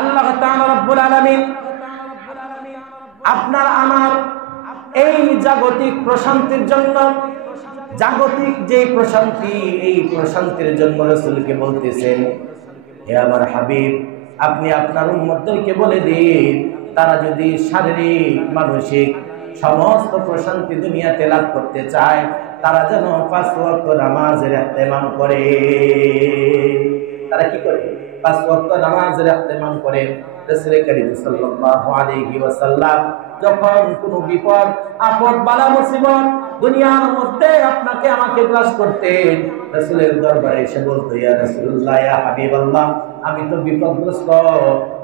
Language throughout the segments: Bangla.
আল্লাহ তাআলা রব্বুল আলামিন আপনার আমার এই জাগতিক প্রশান্তির জন্য, জাগতিক যে প্রশান্তি, এই প্রশান্তির জন্য রাসূলকে বলতেছেন, হে আমার হাবিব, আপনি আপনার উম্মতদেরকে বলে দিন, তারা যদি শারীরিক মানসিক সমস্ত প্রশান্তি দুনিয়াতে লাভ করতে চায়, তারা যেন 5 ওয়াক্ত নামাজের ইহতিমাম করে। তারা কি করে? 5 ওয়াক্ত নামাজের ইহতিমাম করে। রাসূল করিম সাল্লাল্লাহু আলাইহি ওয়াসাল্লাম যখন কোনো বিপদ আপদ বালা মুসিবত দুনিয়ার মধ্যে আপনাকে আমাকে গ্রাস করতেন, রাসূলের দরবারে এসে বলতো, ইয়া রাসূলুল্লাহ, ইয়া হাবিবাল্লাহ, আমি তো বিপদগ্রস্ত,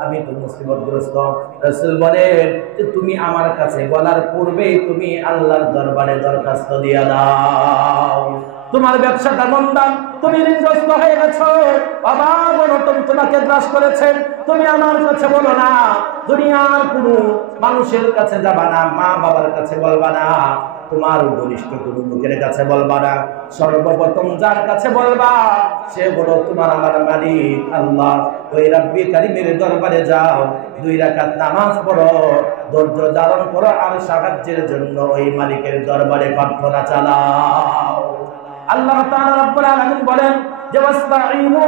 আমি তো মুসিবতগ্রস্ত। রাসূল বলেন যে তুমি আমার কাছে বলার পূর্বেই তুমি আল্লাহর দরবারে দরখাস্ত দিয়া দাও। তোমার ব্যবসাটা মন্দা, তুমি ঋণগ্রস্ত হয়ে গেছো, বাবা অনটন তোমাকে গ্রাস করেছে, তুমি আমার কাছে বলো না, দুনিয়ার কোনো মানুষের কাছে যাবা না, মা বাবার কাছে বলবা না, তোমার ঘনিষ্ঠ কোনো লোকের কাছে বলবা না, সর্বপ্রথম যার কাছে বলবা সে বলো তোমার আমার মালিক আল্লাহ। ওই রাব্বি কারীমের দরবারে যাও, 2 রাকাত নামাজ পড়ো, ধৈর্য ধারণ করো, আর সাহায্যের জন্য ওই মালিকের দরবারে প্রার্থনা চালাও। আল্লাহ তাআলা রাব্বুল আলামিন বলেন যে ওয়াস্তাঈনু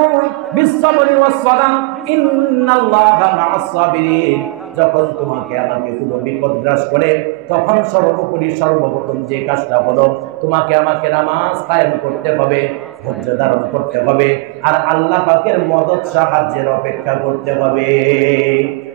বিস-সাবরি ওয়াস-সালাহ ইন্নাল্লাহা মা'আস সাবিরিন। যখন তোমাকে আমাকে কোনো বিপদ গ্রাস করে, তখন সর্বোপরি সর্বপ্রথম যে কাজটা হলো, তোমাকে আমাকে নামাজ কায়েম করতে হবে, ধৈর্য ধারণ করতে হবে, আর আল্লাহ পাকের মদদ সাহায্যের অপেক্ষা করতে হবে।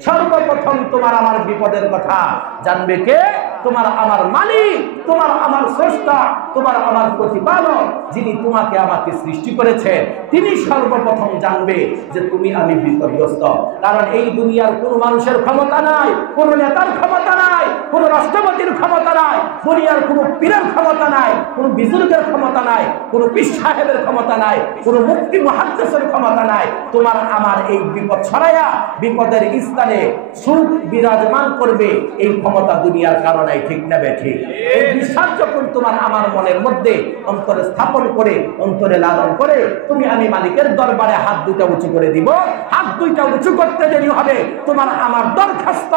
সর্বপ্রথম তোমার আমার বিপদের কথা জানবে কে? তোমার আমার মালিক, তোমার আমার স্রষ্টা, তোমার আমার প্রতিপালক, যিনি তোমাকে আমাকে সৃষ্টি করেছেন, তিনি সর্বপ্রথম জানবে যে তুমি আমি বিপদগ্রস্ত। কারণ এই দুনিয়ার কোনো মানুষের ক্ষমতা নাই, কোনো নেতার ক্ষমতা নাই, কোনো রাষ্ট্রপতির ক্ষমতা নাই, দুনিয়ার কোনো পীরের ক্ষমতা নাই, কোনো বুজুর্গের ক্ষমতা নাই, কোনো পীর সাহেবের ক্ষমতা নাই, কোনো মুফতি মুহাদ্দিসের ক্ষমতা নাই। তোমার আমার এই বিপদ ছড়াইয়া বিপদের স্থানে সুখ বিরাজমান করবে, এই ক্ষমতা দুনিয়ার কারণে, ঠিক না বেঠিক? এই বিশ্বাস যখন তোমার আমার মনের মধ্যে অন্তরে স্থাপন করে, অন্তরে লালন করে, তুমি আমি মালিকের দরবারে হাত দুইটা উঁচু করে দিব। হাত দুইটা উঁচু করতে দেরি হবে, তোমার আমার দরখাস্ত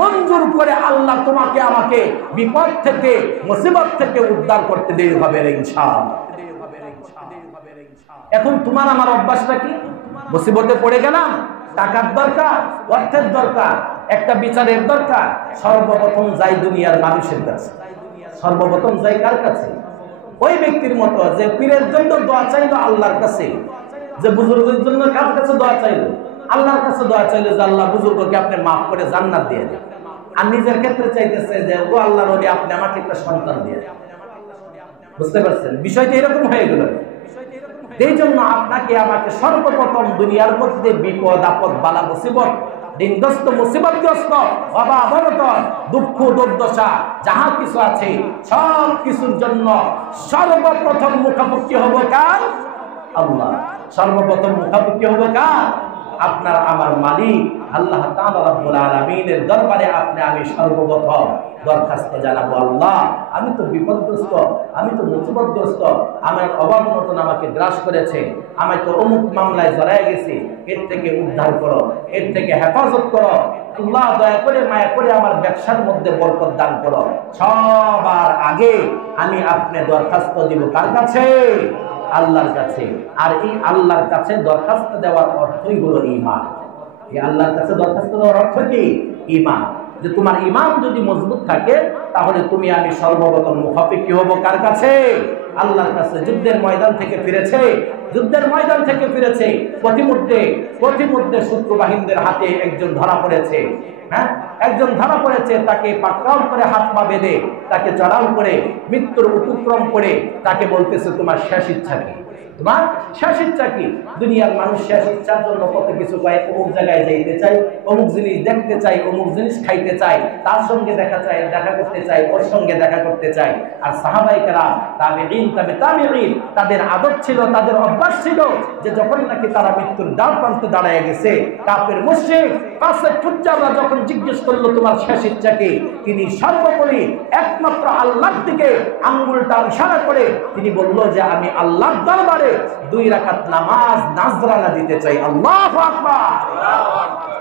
মঞ্জুর করে আল্লাহ তোমাকে আমাকে বিপদ থেকে, মুসিবত থেকে উদ্ধার করতে দেরি হবে ইনশাআল্লাহ। এখন তোমার আমার অভ্যাসটা কি? মুসিবতে পড়ে গেলাম, টাকার দরকার, অর্থের দরকার, একটা বিচারের দরকার, সর্বপ্রথম যাই দুনিয়ার মানুষের কাছে। সর্বপ্রথম যাই কার কাছে? ওই ব্যক্তির মতো যে পীরের জন্য দোয়া চাইলো আল্লাহর কাছে, যে বুজুর্গের জন্য কার কাছে দোয়া চাইলো? আল্লাহর কাছে দোয়া চাইলো যে আল্লাহ বুজুর্গকে আপনি মাফ করে জান্নাত দিয়ে দেন। আর নিজের ক্ষেত্রে চাইতেছে যে ও আল্লাহর ওলি, আপনি আমাকে একটা সন্তান দিয়ে দেন। বুঝতে পারছেন বিষয়টা? এরকম হয়ে গেল। এই জন্য আপনাকে আমাকে সর্বপ্রথম দুনিয়ার মধ্যে বিপদ আপদ বালা মুসিবত, ঋণগ্রস্ত মুসিবতগ্রস্ত, অভাব অনটন, দুঃখ দুর্দশা যাহা কিছু আছে, সব কিছুর জন্য সর্বপ্রথম মুখাপেক্ষি হবো কার? আল্লাহ। সর্বপ্রথম মুখাপেক্ষি হবো কার? আপনার আমার মালিক আল্লাহ তাআলা রাব্বুল আলামিনের দরবারে আপনি আমি সর্বপ্রথম দরখাস্ত জানাবো, আল্লাহ আমি তো বিপদগ্রস্ত, আমি তো মুসিবতগ্রস্ত, আমার অভাব অনটন আমাকে গ্রাস করেছে, আমি তো অমুক মামলায় জড়ায় গেছি, এর থেকে উদ্ধার করো, এর থেকে হেফাজত করো আল্লাহ, দয়া করে মায়া করে আমার ব্যবসার মধ্যে বরকত দান করো। সবার আগে আমি আপনি দরখাস্ত দিব কার কাছে? আল্লাহর কাছে। আর এই আল্লাহর কাছে দরখাস্ত দেওয়ার অর্থই হলো ঈমান। এই আল্লাহর কাছে দরখাস্ত দেওয়ার অর্থ কি? ঈমান। যে তোমার ঈমান যদি মজবুত থাকে, তাহলে তুমি আমি সর্বপ্রথম মুখাপেক্ষি হব কার কাছে? আল্লাহর কাছে। যুদ্ধের ময়দান থেকে ফিরেছে, যুদ্ধের ময়দান থেকে ফিরেছে, প্রতিমধ্যে শত্রু বাহিনীদের হাতে একজন ধরা পড়েছে। হ্যাঁ, একজন ধরা পড়েছে, তাকে পাকড়াও করে হাত পা বেঁধে, তাকে চড়াও করে, মৃত্যুর উপক্রম করে তাকে বলতেছে তোমার শেষ ইচ্ছা কি? তোমার শেষ ইচ্ছা কি? দুনিয়ার মানুষ শেষ ইচ্ছার জন্য কত কিছু পায়, অমুক জায়গায় যাইতে চাই, অমুক জিনিস দেখতে চাই, অমুক জিনিস খাইতে চাই, তার সঙ্গে দেখা করতে চাই, ওর সঙ্গে দেখা করতে চাই। আর সাহাবায়ে কেরাম, তাবেঈন, তাবেঈন, তাদের আদত ছিল, তাদের অভ্যাস ছিল যে যখন নাকি তারা মৃত্যুর দ্বার প্রান্তে দাঁড়ায় গেছে, কাফের মুশরিক ফাসিক ফুজ্জাররা যখন জিজ্ঞেস করলো তোমার শেষ ইচ্ছা কি, তিনি সর্বোপরি একমাত্র আল্লাহর দিকে আঙ্গুলটা ইশারা করে তিনি বলল যে আমি আল্লাহর দরবারে 2 রাকাত নামাজ নাজরানা দিতে চাই। আল্লাহু আকবার।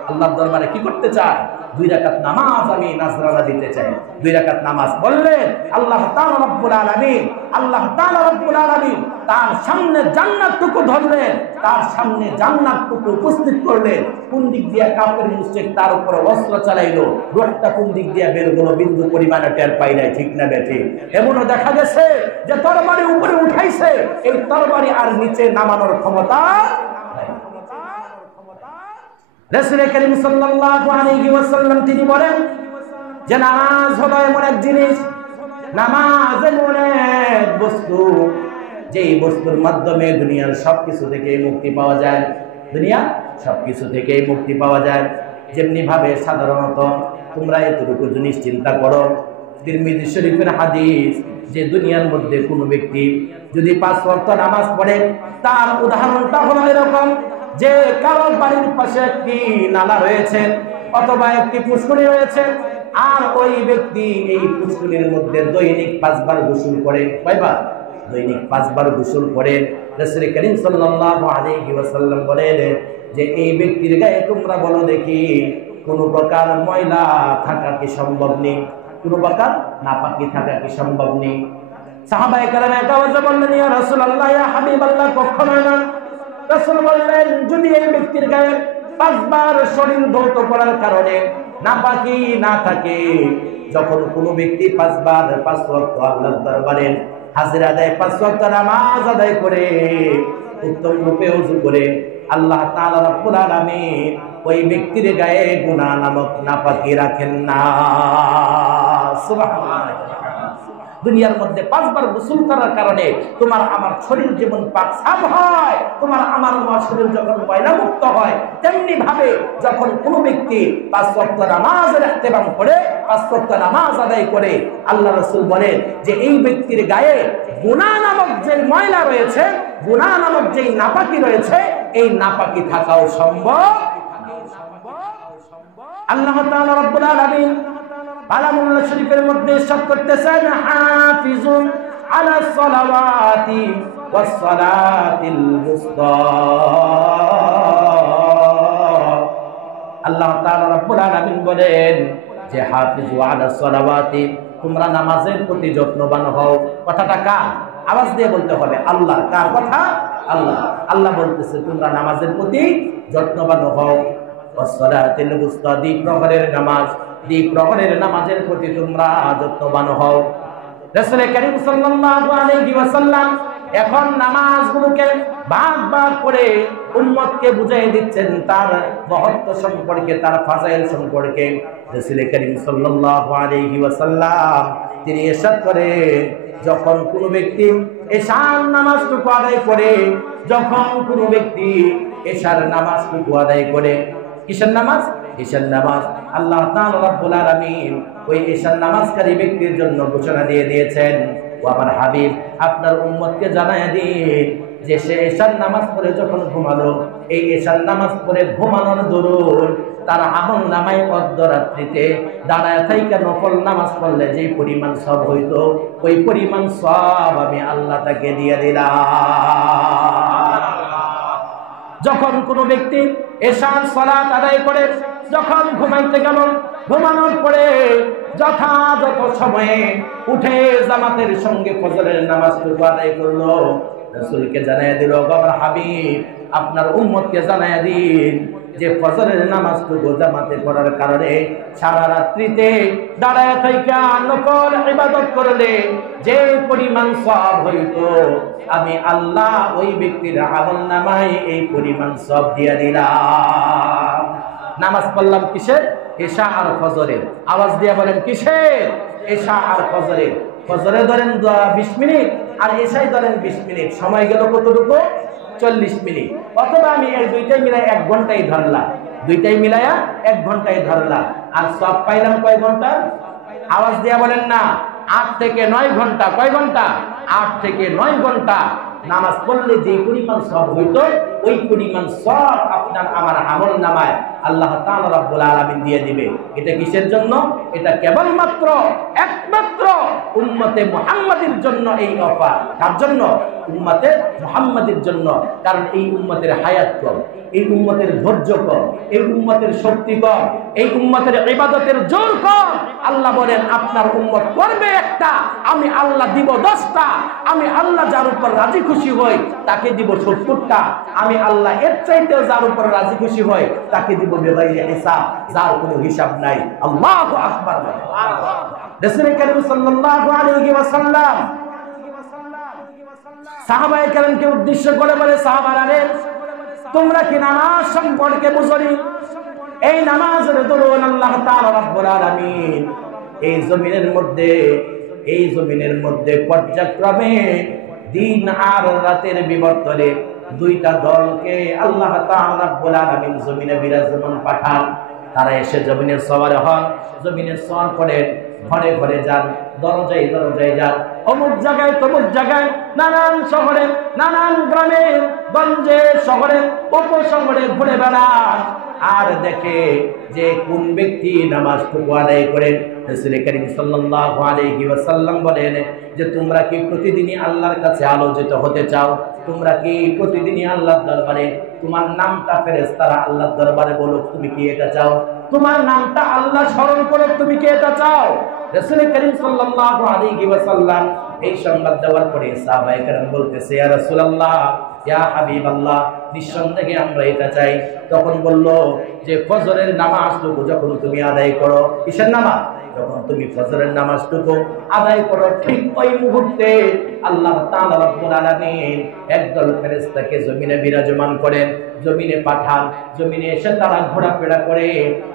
আল্লাহর দরবারে কি করতে চায়? 2 রাকাত নামাজ আমি নাজরানা দিতে চাই। 2 রাকাত নামাজ বললেন আল্লাহ তাআলা রব্বুল আলামিন, আল্লাহ তাআলা রব্বুল আলামিন তার সামনে জান্নাতটুকু ধরলেন, তার সামনে জান্নাতটুকু উপস্থিত করলেন। কোন দিক দিয়ে কাফের মুশরিক তার উপর অস্ত্র চালাইলো, রোহটা কোন দিক দিয়ে বের হলো বিন্দু পরিমাণে টের পাই নাই, ঠিক না বেঠি? এমনও দেখা গেছে যে তরবারি উপরে উঠাইছে, এই তরবারি আর নিচে নামানোর ক্ষমতা। রাসূল করিম সাল্লাল্লাহু আলাইহি ওয়াসাল্লাম তিনি বলেন যে নামাজ হলো এমন এক জিনিস, নামাজ এমন এক বস্তু, যেই বস্তুর মাধ্যমে দুনিয়ার সবকিছু থেকে মুক্তি পাওয়া যায়। দুনিয়া সবকিছু থেকে মুক্তি পাওয়া যায়। যেমনি ভাবে সাধারণত তোমরা এতটুকু জিনিস চিন্তা করো, তিরমিজি শরীফের হাদিস যে দুনিয়ার মধ্যে কোনো ব্যক্তি যদি 5 ওয়াক্ত নামাজ পড়ে, তার উদাহরণটা হলো এরকম যে কারো বাড়ির পাশে একটি নালা রয়েছে অথবা একটি পুষ্করিণী রয়েছে, আর ওই ব্যক্তি এই পুষ্করিণীর মধ্যে দৈনিক 5 বার গোসল করে। কয়বার? দৈনিক 5 বার গোসল করে। রাসূল করিম সাল্লাল্লাহু আলাইহি ওয়াসাল্লাম বলেন যে এই ব্যক্তির গায়ে তোমরা বলো দেখি কোনো প্রকার ময়লা থাকা কি সম্ভব নেই? কোনো প্রকার নাপাকি থাকা কি সম্ভব নেই? সাহাবায়ে কেরাম এক আওয়াজে বললেন ইয়া রাসূলুল্লাহ, ইয়া হাবিবাল্লাহ, কখনোই না। রাসূল বললেন যদি এই ব্যক্তির গায়ে 5 বার শরীর ধৌত করার কারণে নাপাকি না থাকে, যখন কোনো ব্যক্তি 5 বার 5 ওয়াক্ত আল্লাহর দরবারে হাজির আদায় 5 ওয়াক্ত নামাজ আদায় করে উত্তম রূপে ওযু করে, আল্লাহ তাআলা রব্বুল আলামিন ওই ব্যক্তির গায়ে গুনাহ নামক নাপাকি রাখেন না। সুবহানাল্লাহ। দুনিয়ার মধ্যে 5 বার গোসল করার কারণে তোমার আমার শরীর যেমন পাক সাফ হয়, তোমার আমার শরীর যখন ময়লা মুক্ত হয়, তেমনি ভাবে যখন কোনো ব্যক্তি 5 ওয়াক্ত নামাজের ইহতিমাম করে, 5 ওয়াক্ত নামাজ আদায় করে, আল্লাহ রাসূল বলেন যে এই ব্যক্তির গায়ে গুনাহ নামক যে ময়লা রয়েছে, গুনাহ নামক যে নাপাকি রয়েছে, এই নাপাকি থাকাও সম্ভব। আল্লাহ তাআলা রব্বুল আলামিন কালামুল শরীফের মধ্যে ইরশাদ করতেছেন হাফিজুন আলাস সালাওয়াতি ওয়াস সালাতিল উসতা। আল্লাহ তাআলা রব্বুল আলামিন বলেন যে হাফিজু আলাস সালাওয়াতি, তোমরা নামাজের প্রতি যত্নবান হও। কথাটা কার? আওয়াজ দিয়ে বলতে হবে আল্লাহ। কার কথা? আল্লাহ। আল্লাহ বলতেছে তোমরা নামাজের প্রতি যত্নবান হও। ওয়াস সালাতিল উসতা, দ্বিপ্রহরের নামাজ, দ্বিপ্রহরের নামাজের প্রতি তোমরা যত্নবান হও। রাসূল করিম সাল্লাল্লাহু আলাইহি ওয়াসাল্লাম এখন নামাজগুলোকে ভাগ ভাগ করে উম্মতকে বুঝিয়ে দিচ্ছেন তার মহত্ব সম্পর্কে, তার ফাজাইল সম্পর্কে। রাসূল করিম সাল্লাল্লাহু আলাইহি ওয়াসাল্লাম তিনি ইরশাদ করেন যখন কোনো ব্যক্তি এশার নামাজটুকু আদায় করে, যখন কোনো ব্যক্তি এশার নামাজটুকু আদায় করে, কিসের নামাজ? এশার নামাজ। আল্লাহ তাআলা রব্বুল আলামিন ওই এশার নামাজকারী ব্যক্তির জন্য ঘোষণা দিয়ে দিয়েছেন, ও আমার হাবিব আপনার উম্মতকে জানায় দিন যে সে এশার নামাজ পড়ে যখন ঘুমালো, এই এশার নামাজ পড়ে ঘুমানোর দরুন তার আমল নামায় অর্ধরাত্রিতে দাঁড়ায় থাইকা নফল নামাজ পড়লে যে পরিমাণ সব হইতো, ওই পরিমাণ সব আমি আল্লাহ তাকে দিয়ে দিলাম। যখন কোনো ব্যক্তি এশার সালাত আদায় করে যখন ঘুমাইতে গেল, ঘুমানোর পরে যথাযথ সময়ে উঠে জামাতের সঙ্গে ফজরের নামাজটুকু আদায় করলো, রাসূলকে জানায় দিল আমার হাবিব আপনার উম্মতকে জানায় দিন যে ফজরের নামাজটুকু জামাতে পড়ার কারণে সারা রাত্রিতে দাঁড়ায় থাইকা নফল ইবাদত করলে যে পরিমাণ সওয়াব হইতো, আমি আল্লাহ ওই ব্যক্তির আমলনামায় এই পরিমাণ সওয়াব দিয়ে দিলাম। নামাজ পড়লাম কিসের? এশা আর ফজরের। আওয়াজ দিয়ে বলেন কিসের? এশা আর ফজরের। ফজরে ধরেন 20 মিনিট আর এশায় ধরেন 20 মিনিট, সময় গেল কতটুকু? 40 মিনিট। অথবা আমি এই দুইটাই মিলাই 1 ঘন্টাই ধরলাম, দুইটাই মিলাইয়া 1 ঘন্টাই ধরলাম, আর সব পাইলাম কয় ঘন্টা? আওয়াজ দিয়ে বলেন না, 8 থেকে 9 ঘন্টা। কয় ঘন্টা? 8 থেকে 9 ঘন্টা নামাজ পড়লে যে পরিমাণ সব হইতো, ওই পরিমাণ সব আপনার আমার আমল নামায় আল্লাহ তাআলা রাব্বুল আলামিন দিয়ে দিবে। এটা কিসের জন্য? এটা কেবলমাত্র একমাত্র উম্মতে মুহাম্মাদের জন্য এই অফার। কার জন্য? উম্মতে মুহাম্মাদের জন্য। কারণ এই উম্মতের হায়াত কম, এই উম্মতের ধৈর্য কম, এই উম্মতের শক্তি কম, এই উম্মতের ইবাদতের জোর কম। আল্লাহ বলেন আপনার উম্মত করবে একটা, আমি আল্লাহ দিব 10টা। আমি আল্লাহ যার উপর রাজি খুশি হই তাকে দিব 70টা। আমি আল্লাহ এর চাইতেও যার উপর রাজি খুশি হই তাকে দিব বেগাইরে হিসাব, যার কোনো হিসাব নাই। আল্লাহু আকবার। রাসূল কারীম সাল্লাল্লাহু আলাইহি ওয়াসাল্লাম সাহাবায়ে কেরামকে উদ্দেশ্য করে বলে, সাহাবারা রে, তোমরা কি নামাজ সম্পর্কে বুঝনি? এই নামাজের দরুন আল্লাহ তাআলা রাব্বুল আলামিন এই জমিনের মধ্যে পর্যায়ক্রমে দিন আর রাতের বিবর্তনে দুইটা দলকে আল্লাহ তাআলা রাব্বুল আলামিন জমিনে বিরাজমান পাঠান। তারা এসে জমিনের সওয়ার হন, জমিনের সওয়ার করে ঘরে ঘরে যান, দরজায় দরজায় যান, অমুক জায়গায় তমুক জায়গায়, নানান শহরে, নানান গ্রামে গঞ্জে, শহরে উপশহরে ঘুরে বেড়ান আর দেখে যে কোন ব্যক্তি নামাজটুকু আদায় করেন। রাসূল কারীম সাল্লাল্লাহু আলাইহি ওয়াসাল্লাম বলেন যে তোমরা কি প্রতিদিনই আল্লাহর কাছে আলোচিত হতে চাও? তোমরা কি প্রতিদিনই আল্লাহর দরবারে তোমার নামটা ফেরেশতারা আল্লাহর দরবারে বলুক, তুমি কি এটা চাও? তোমার নামটা আল্লাহ স্মরণ করে তুমি কি এটা চাও? রাসূল কারীম সাল্লাল্লাহু আলাইহি ওয়াসাল্লাম এই সংবাদ দেওয়ার পরে সাহাবায়ে কেরাম বলতেছে, ইয়া রাসূলুল্লাহ, ইয়া হাবিবাল্লাহ, নিঃসন্দেহে আমরা এটা চাই। তখন বলল যে ফজরের নামাজটুকু যখন তুমি আদায় করো, কিসের নামাজ? যখন তুমি ফজরের নামাজটুকু আদায় করো, ঠিক ওই মুহূর্তে আল্লাহ তাআলা রাব্বুল আলামিন একদল ফেরেশতাকে জমিনে বিরাজমান করেন, জমিনে পাঠান। জমিনে এসে তারা ঘোরাফেরা করে।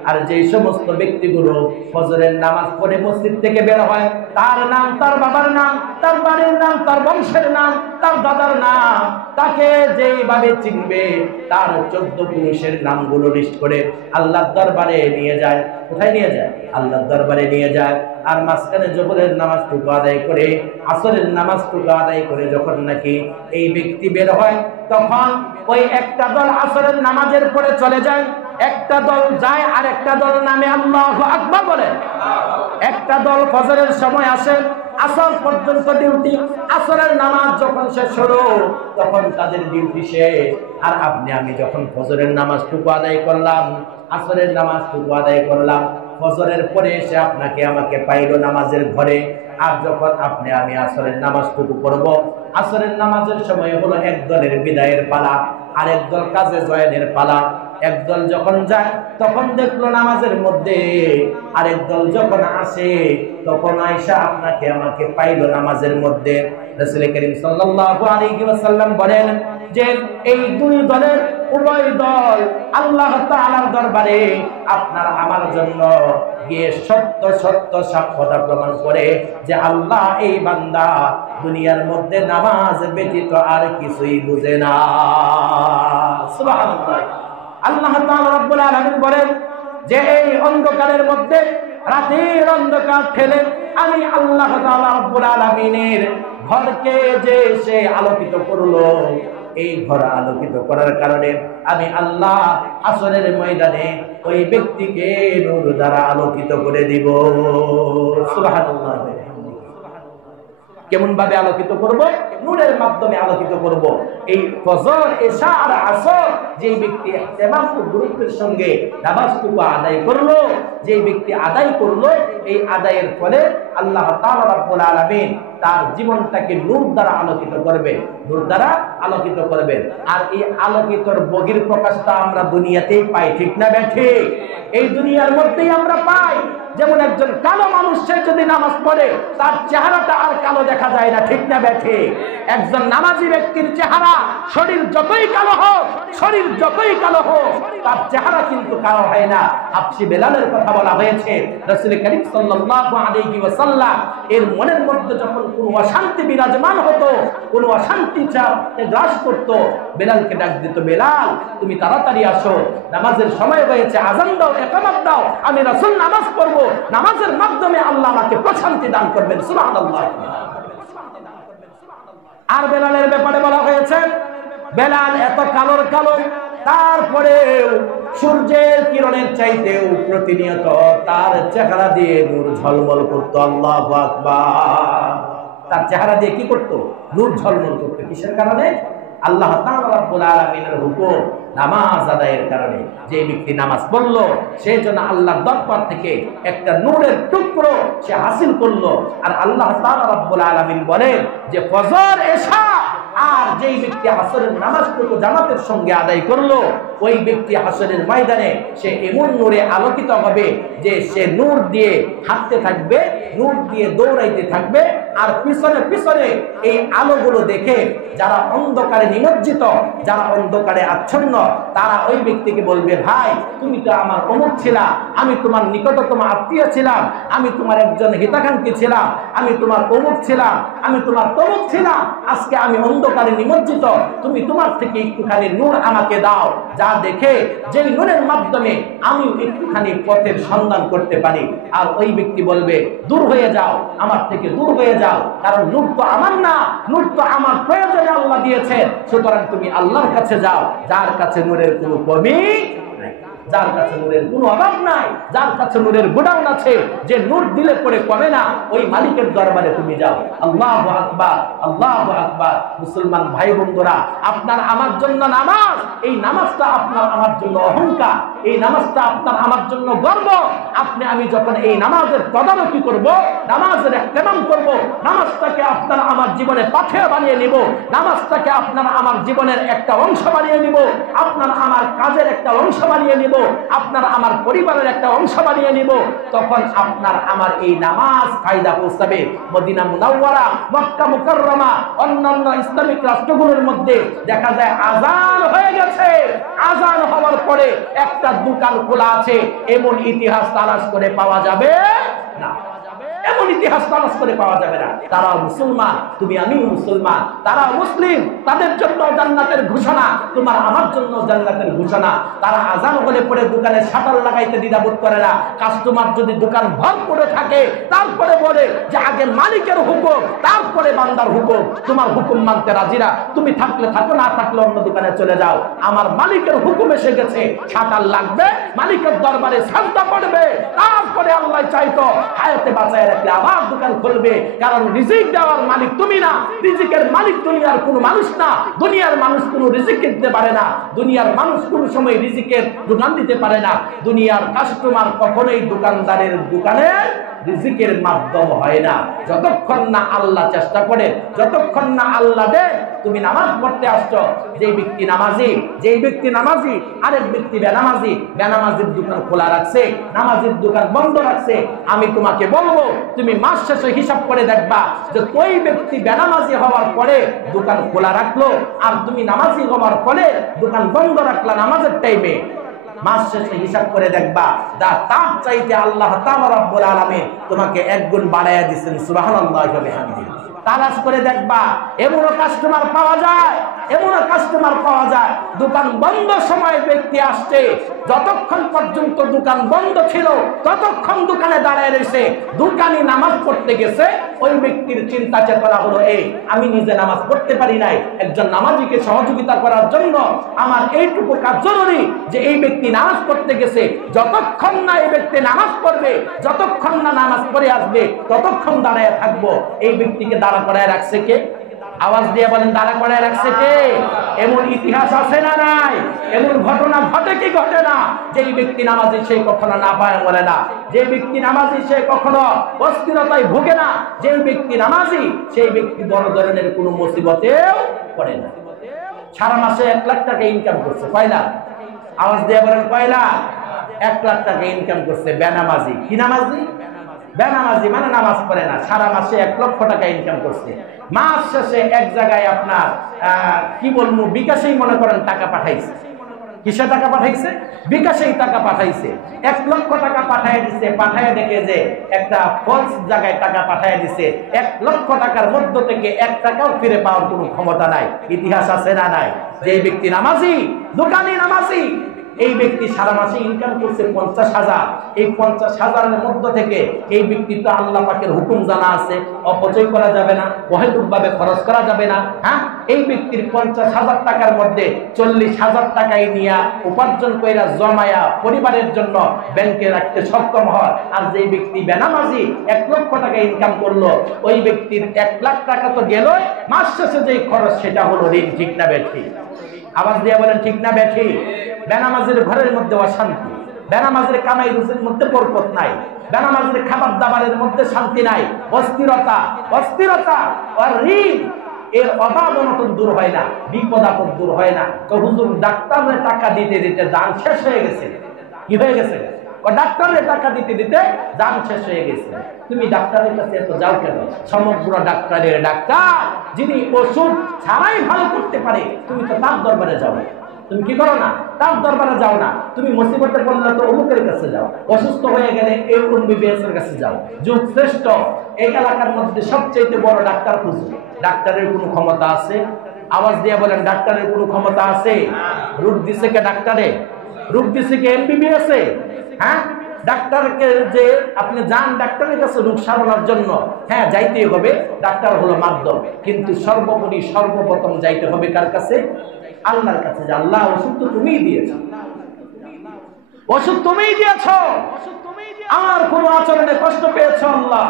আর যে সমস্ত ব্যক্তিগুলো ফজরের নামাজ পড়ে মসজিদ থেকে বের হয়, তার নাম, তার বাবার নাম, তার বাড়ির নাম, তার বংশের নাম, তার দাদার নাম, তাকে যেইভাবে চিনবে তার 14 পুরুষের নামগুলো লিস্ট করে আল্লাহর দরবারে নিয়ে যায়। কোথায় নিয়ে যায়? আল্লাহর দরবারে নিয়ে যায়। আর মাঝখানে জোহরের নামাজটুকু আদায় করে, আসরের নামাজটুকু আদায় করে যখন নাকি এই ব্যক্তি বের হয়, তখন ওই একটা দল আসরের নামাজের পরে চলে যায়, একটা দল যায় আর একটা দল নামে আল্লাহু আকবার বলে। একটা দল ফজরের সময় আসে, আসর পর্যন্ত ডিউটি, আসরের নামাজ যখন শেষ হলো তখন তাদের ডিউটি শেষ। আর আপনি আমি যখন ফজরের নামাজটুকু আদায় করলাম, আসরের নামাজটুকু আদায় করলাম, ফজরের পরে এসে আপনাকে আমাকে পাইল নামাজের ঘরে। আর যখন আপনি আমি আসরের নামাজটুকু পড়ব, আসরের নামাজের সময় হলো এক দলের বিদায়ের পালা, আর একদল কাজে জয়েনের পালা। একদল যখন যায় তখন দেখলো নামাজের মধ্যে, আরেক দল যখন আসে তখন আয়েশা আপনাকে আমাকে পাইল নামাজের মধ্যে। রাসূল কারীম সাল্লাল্লাহু আলাইহি ওয়াসাল্লাম বলেন যে এই দুই দলের উভয় দল আল্লাহ তাআলার দরবারে আপনার আমার জন্য গিয়ে সত্য সত্য সাক্ষ্যটা প্রমাণ করে যে আল্লাহ এই বান্দা দুনিয়ার মধ্যে নামাজ ব্যতীত আর কিছুই বুঝে না। সুবহানাল্লাহ। আল্লাহ তাআলা রাব্বুল আলামিন বলেন যে এই অন্ধকারের মধ্যে রাতের অন্ধকার ঠেলে আমি আল্লাহ তাআলা রাব্বুল আলামিনের ঘরকে যে সে আলোকিত করলো, এই ঘর আলোকিত করার কারণে আমি আল্লাহ হাসরের ময়দানে ওই ব্যক্তিকে নূর দ্বারা আলোকিত করে দিব। সুবহানাল্লাহ। কেমন ভাবে আলোকিত করব? নূরের মাধ্যমে আলোকিত করব। এই ফজর, এশা আর আসর যে ব্যক্তি ইহতিমাম ও গুরুত্বের সঙ্গে নামাজটুকু আদায় করলো, যে ব্যক্তি আদায় করলো, এই আদায়ের ফলে আল্লাহ তাআলা রাব্বুল আলামিন তার জীবনটাকে নূর দ্বারা আলোকিত করবে, নূর দ্বারা আলোকিত করবেন। আর এই আলোকিতর বহির প্রকাশটা আমরা দুনিয়াতেই পাই, ঠিক না ব্যাঠে? এই দুনিয়ার মধ্যেই আমরা পাই। যেমন একজন কালো মানুষ সে যদি নামাজ পড়ে তার চেহারাটা আর কালো দেখা যায় না, ঠিক না ব্যাঠে? একজন নামাজি ব্যক্তির চেহারা, শরীর যতই কালো হোক, শরীর যতই কালো হোক, তার চেহারা কিন্তু কালো হয় না। হাবশী বেলালের কথা বলা হয়েছে। রাসূল কারীম সাল্লাল্লাহু আলাইহি ওয়াসাল্লাম এর মনের মধ্যে যখন কোনো অশান্তি বিরাজমান হতো, কোনো অশান্তি গ্রাস করত, বেলালকে ডাক দিত, বেলাল তুমি তাড়াতাড়ি আসো, নামাজের সময় হয়েছে, আযান দাও, ইকামত দাও, আমি রাসূল নামাজ পড়ব, নামাজের মাধ্যমে আল্লাহ আমাকে প্রশান্তি দান করবেন। সুবহানাল্লাহ। আর বেলালের ব্যাপারে বলা হয়েছে বেলাল এত কালোর কালো, তারপরে সূর্যের কিরণের চাইতেও প্রতিনিয়ত তার চেহারা দিয়ে নূর ঝলমল করতো। আল্লাহু আকবার। তার চেহারা দিয়ে কি করতো? নূর ঝলমল করতো। কিসের কারণে? আল্লাহ তাআলা রাব্বুল আলামিনের হুকুম, নামাজ আদায়ের কারণে। যে ব্যক্তি নামাজ পড়লো সে যেন আল্লাহর দরবার থেকে একটা নূরের টুকরো সে হাসিল করলো। আর আল্লাহ তাআলা রাব্বুল আলামিন বলেন যে ফজর, এশা আর যেই ব্যক্তি আসরের নামাজটুকু জামাতের সঙ্গে আদায় করলো, ওই ব্যক্তি হাসরের ময়দানে সে এমন নূরে আলোকিত হবে যে সে নূর দিয়ে হাঁটতে থাকবে, নূর দিয়ে দৌড়াইতে থাকবে। আর পিছনে পিছনে এই আলোগুলো দেখে যারা অন্ধকারে নিমজ্জিত, যারা অন্ধকারে আচ্ছন্ন, তারা ওই ব্যক্তিকে বলবে, ভাই তুমি তো আমার অমুক ছিলা, আমি তোমার নিকটতম আত্মীয় ছিলাম, আমি তোমার একজন হিতাকাঙ্ক্ষী ছিলাম, আমি তোমার অমুক ছিলাম, আমি তোমার তমুক ছিলাম, আজকে আমি অন্ধকারে নিমজ্জিত, তুমি তোমার থেকে একটুখানি নূর আমাকে দাও, যা দেখে যেই নূরের মাধ্যমে আমি একটুখানি পথের সন্ধান করতে পারি। আর ওই ব্যক্তি বলবে, দূর হয়ে যাও, আমার থেকে দূর হয়ে যাও, কারণ নূর তো আমার না, নূর তো আমার প্রয়োজনে আল্লাহ দিয়েছে, সুতরাং তুমি আল্লাহর কাছে যাও, যার কাছে নূরের কোনো কমি নাই, যার কাছে নূরের কোনো অভাব নাই, যার কাছে নূরের গোডাউন আছে, যে নূর দিলে পরে কমে না, ওই মালিকের দরবারে তুমি যাও। আল্লাহু আকবার, আল্লাহু আকবার। মুসলমান ভাই বন্ধুরা, আপনার আমার জন্য নামাজ, এই নামাজটা আপনার আমার জন্য অহংকার, এই নামাজটা আপনার আমার জন্য গর্ব। আপনি আমি যখন এই নামাজের তদারকি করব, নামাজের ইহতিরাম করব, নামাজটাকে আপনার আমার জীবনে পাথেয় বানিয়ে নিব, নামাজটাকে আপনার আমার জীবনের একটা অংশ বানিয়ে নিব, আপনার আমার কাজের একটা অংশ বানিয়ে নিব, আপনার আমার পরিবারের একটা অংশ বানিয়ে নিব, তখন আপনার আমার এই নামাজ ফায়দা পৌঁছাবে। মদিনা মুনাওয়ারা, মক্কা মুকাররমা, অন্যান্য ইসলামিক রাষ্ট্রগুলোর মধ্যে দেখা যায় আযান হয়ে গেছে, আযান হওয়ার পরে একটা দোকান খোলা আছে, এমন ইতিহাস তালাশ করে পাওয়া যাবে না, এমন ইতিহাস তালাশ করে পাওয়া যাবে না। তারা মুসলমান, তুমি আমি মুসলমান, তারা মুসলিম, তাদের জন্য জান্নাতের ঘোষণা, তোমার আমার জন্য জান্নাতের ঘোষণা। তারা আযান হলে পরে দোকানে শাটার লাগাইতে দ্বিধাবোধ করে না। কাস্টমার যদি দোকান ভর করে থাকে, তারপরে বলে যে আগে মালিকের হুকুম, তারপরে বান্দার হুকুম, তোমার হুকুম মানতে রাজিরা, তুমি থাকলে থাকো, না থাকলে অন্য দোকানে চলে যাও, আমার মালিকের হুকুম এসে গেছে, শাটার লাগবে, মালিকের দরবারে সাজদা করবে, তারপরে আল্লাহ চাইতো হায়াতে বাঁচায় রাখলে আবার দোকান খুলবে। কারণ রিজিক দেওয়ার মালিক তুমি না, রিজিকের মালিক দুনিয়ার কোনো মানুষ না, দুনিয়ার মানুষ কোনো রিজিক দিতে পারে না, দুনিয়ার মানুষ কোন সময় রিজিকের দোকান দিতে পারে না, দুনিয়ার কাস্টমার কখনোই দোকানদারের দোকানে রিজিকের মাধ্যম হয় না, যতক্ষণ না আল্লাহ চেষ্টা করে, যতক্ষণ না আল্লাহ দেয়। তুমি নামাজ পড়তে আসছো, যেই ব্যক্তি নামাজি, যেই ব্যক্তি নামাজি, আরেক ব্যক্তি বেনামাজি, বেনামাজির দোকান খোলা রাখছে, নামাজির দোকান বন্ধ রাখছে, আমি তোমাকে বলবো, তুমি মাস শেষে হিসাব করে দেখবা যে ওই ব্যক্তি বেনামাজি হওয়ার পরে দোকান খোলা রাখলো, আর তুমি নামাজি হওয়ার পরে দোকান বন্ধ রাখলা নামাজের টাইমে, মাস শেষে হিসাব করে দেখবা তার চাইতে আল্লাহ তাআলা রাব্বুল আলামিন তোমাকে এক গুণ বাড়াইয়া দিবেন। সুবহানাল্লাহি ওয়া বিহামদিহি। তালাশ করে দেখবা, এমনও কাস্টমার পাওয়া যায়, এমনও কাস্টমার পাওয়া যায়, দোকান বন্ধ সময় ব্যক্তি আসছে, যতক্ষণ পর্যন্ত দোকান বন্ধ ছিল ততক্ষণ দোকানে দাঁড়ায় রয়েছে, দোকানি নামাজ পড়তে গেছে, ওই ব্যক্তির চিন্তা চেতনা হলো, এই আমি নিজে নামাজ পড়তে পারি নাই, একজন নামাজিকে সহযোগিতা করার জন্য আমার এইটুকু কাজ জরুরি যে এই ব্যক্তি নামাজ পড়তে গেছে, যতক্ষণ না এই ব্যক্তি নামাজ পড়বে, যতক্ষণ না নামাজ পড়ে আসবে, ততক্ষণ দাঁড়ায় থাকবো। এই ব্যক্তিকে দাঁড়া করায় রাখছে কে? আওয়াজ দিয়ে বলেন, দাঁড়া করায় রাখছে কে? এমন ইতিহাস আছে না নাই? এমন ঘটনা ঘটে কি ঘটে না? যেই ব্যক্তি নামাজি সে কখনো না পায় বলে না, যে ব্যক্তি নামাজি সে কখনো অস্থিরতায় ভোগে না, যে ব্যক্তি নামাজি সেই ব্যক্তি বড় ধরনের কোনো মুসিবতেও পড়ে না। সারা মাসে 1 লাখ টাকা ইনকাম করছে, কয় লাখ? আওয়াজ দিয়ে বলেন কয় লাখ? 1 লাখ টাকা ইনকাম করছে বেনামাজি। কি নামাজি? বেনামাজি মানে নামাজ পড়ে না, সারা মাসে 1 লক্ষ টাকা ইনকাম করছে। মাস শেষে এক জায়গায় আপনার কি বলবো, বিকাশেই মনে করেন টাকা পাঠাইছে। কিসে টাকা পাঠাইছে? বিকাশেই টাকা পাঠাইছে। 1 লক্ষ টাকা পাঠায় দিছে, পাঠায় দেখে যে একটা ফলস জায়গায় টাকা পাঠায় দিছে, 1 লক্ষ টাকার মধ্য থেকে 1 টাকাও ফিরে পাওয়ার কোনো ক্ষমতা নাই। ইতিহাস আছে না নাই? যে ব্যক্তি নামাজি, দোকানি নামাজি, এই ব্যক্তি সারা মাসে ইনকাম করছে 50,000, এই 50,000-এর মধ্য থেকে এই ব্যক্তি তো আল্লাহ পাকের হুকুম জানা আছে, অপচয় করা যাবে না, অহেতুকভাবে খরচ করা যাবে না। হ্যাঁ, এই ব্যক্তির 50,000 টাকার মধ্যে 40,000 টাকাই নিয়ে উপার্জন কইরা জমায়া পরিবারের জন্য ব্যাংকে রাখতে সক্ষম হয়। আর যে ব্যক্তি বেনামাজি 1 লক্ষ টাকা ইনকাম করলো, ওই ব্যক্তির 1 লাখ টাকা তো গেল, মাস শেষে যে খরচ সেটা হলো ঋণ। ঠিক না বেঠি? আওয়াজ দিয়ে বলেন ঠিক না বেঠি? বেনামাজির ঘরের মধ্যে অশান্তি, বেনামাজির কামাই রুজির মধ্যে বরকত নাই, বেনামাজির খাবার দাবারের মধ্যে শান্তি নাই, অস্থিরতা আর ঋণ এর অভাব অনটন দূর হয় না, বিপদ আপদ দূর হয় না। তো হুজুর ডাক্তারের টাকা দিতে দিতে দান শেষ হয়ে গেছে। কি হয়ে গেছে? ডাক্তারের টাকা দিতে দিতে দান শেষ হয়ে গেছে। তুমি ডাক্তারের কাছে এত যাও কেন? সমগ্র ডাক্তারের ডাক্তার যিনি ওষুধ ছাড়াই ভালো করতে পারে, তুমি তো তার দরবারে যাও। তুমি কি করো না? তার দরবারে যাও না। তুমি মুসিবতে পড়লে তো অমুকের কাছে যাও, অসুস্থ হয়ে গেলে এই MBBS এর কাছে যাও। যুগ শ্রেষ্ঠ, এই এলাকার মধ্যে সবচেয়ে বড় ডাক্তার খুঁজো। ডাক্তারের কোনো ক্ষমতা আছে? আওয়াজ দিয়ে বলেন, ডাক্তারের কোনো ক্ষমতা আছে? রোগ দিছে কে ডাক্তারে? রোগ দিছে কে MBBS এ? হ্যাঁ, ডাক্তারকে যে আপনি যান ডাক্তারের কাছে রোগ সারানোর জন্য, হ্যাঁ যাইতেই হবে, ডাক্তার হলো মাধ্যম, কিন্তু সর্বোপরি সর্বপ্রথম যাইতে হবে কার কাছে? আল্লাহর কাছে। যে আল্লাহ, ওষুধ তো তুমিই দিয়েছো, ওষুধ তুমিই দিয়েছো, আমার কোন আচরণে কষ্ট পেয়েছো আল্লাহ,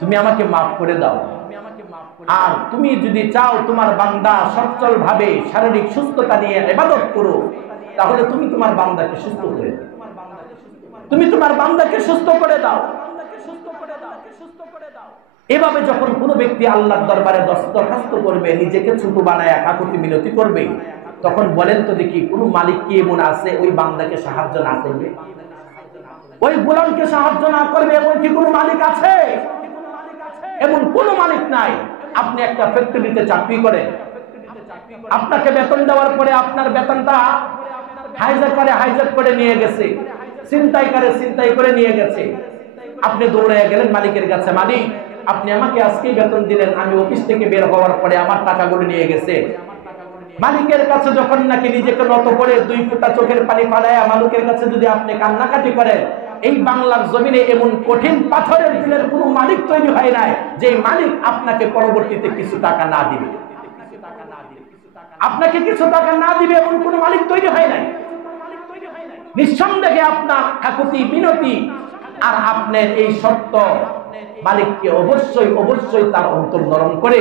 তুমি আমাকে মাফ করে দাও। আর তুমি যদি চাও তোমার বান্দা সচ্ছল ভাবে শারীরিক সুস্থতা নিয়ে ইবাদত করো, তাহলে তুমি তোমার বান্দাকে সুস্থ করে দাও, তুমি তোমার বান্দাকে সুস্থ করে দাও। এভাবে যখন কোনো ব্যক্তি আল্লাহর দরবারে দরখাস্ত করবে, নিজেকে ছোট বানায় কাকুতি মিনতি করবে, তখন বলেন তো দেখি, কোন মালিক কি এমন আছে ওই বান্দাকে সাহায্য না করবে, ওই গোলামকে সাহায্য না করবে? এমন কি কোনো মালিক আছে? এমন কোনো মালিক নাই। আপনি একটা ফ্যাক্টরিতে চাকরি করেন, আপনাকে বেতন দেওয়ার পরে আপনার বেতনটা হাইজ্যাক করে নিয়ে গেছে, ছিনতাই করে নিয়ে গেছে। আপনি দৌড়ে গেলেন মালিকের কাছে, মালিক আপনি আমাকে আজকেই বেতন দিলেন, আমি অফিস থেকে বের হওয়ার পরে আমার টাকাগুলো নিয়ে গেছে। মালিকের কাছে যখন নাকি নিজেকে নত করে 2 ফোঁটা চোখের পানি ফালায়া মালিকের কাছে যদি আপনি কান্নাকাটি করেন, এই বাংলার জমিনে এমন কঠিন পাথরের দিলের কোনো মালিক তৈরি হয় নাই যে মালিক আপনাকে পরবর্তীতে কিছু টাকা না দিবে, আপনাকে কিছু টাকা না দিবে, এমন কোনো মালিক তৈরি হয় নাই। নিঃসন্দেহে আপনার কাকুতি মিনতি আর আপনার এই সত্য মালিককে অবশ্যই তার অন্তর নরম করে